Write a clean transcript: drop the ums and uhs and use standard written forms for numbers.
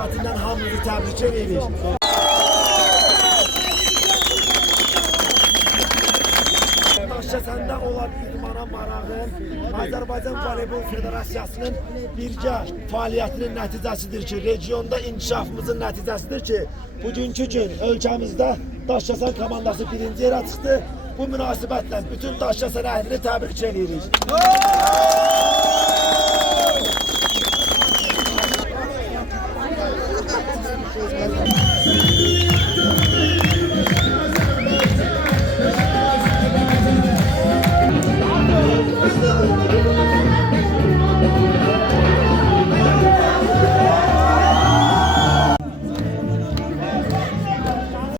cəmiyyətindən hamınızı təbrik edirik. Daşkəsəndə olan idmana marağın Azərbaycan Voleybol Federasiyasının birgə fəaliyyətinin nəticəsidir ki, regionda inkişafımızın nəticəsidir ki, bugünkü gün ölkəmizdə Daşkəsən komandası birinci yerə çıxdı. Bu münasibətlə bütün Daşkəsən əhlini təbrik edirik.